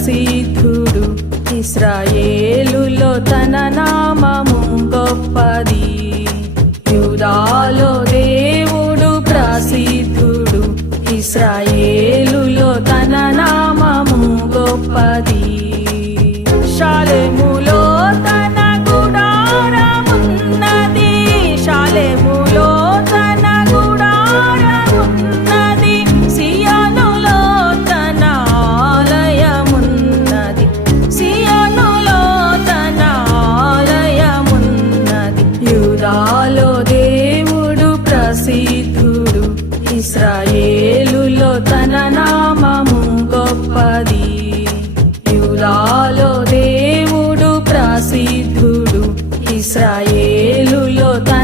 ప్రసిద్ధుడు, ఇశ్రాయేలులో తన నామము గొప్పది. యూదాలో దేవుడు ప్రసిద్ధుడు, ఇశ్రాయేలులో తన నామము గొప్పది. షాలెములో తన గుడారమున్నది, షాలెములో తన గుడారమున్నది, సియోనులో తన ఆలయమున్నది, సియోనులో తన ఆలయమున్నది. యూదాలో దేవుడు ప్రసిద్ధుడు, ఇశ్రాయేలు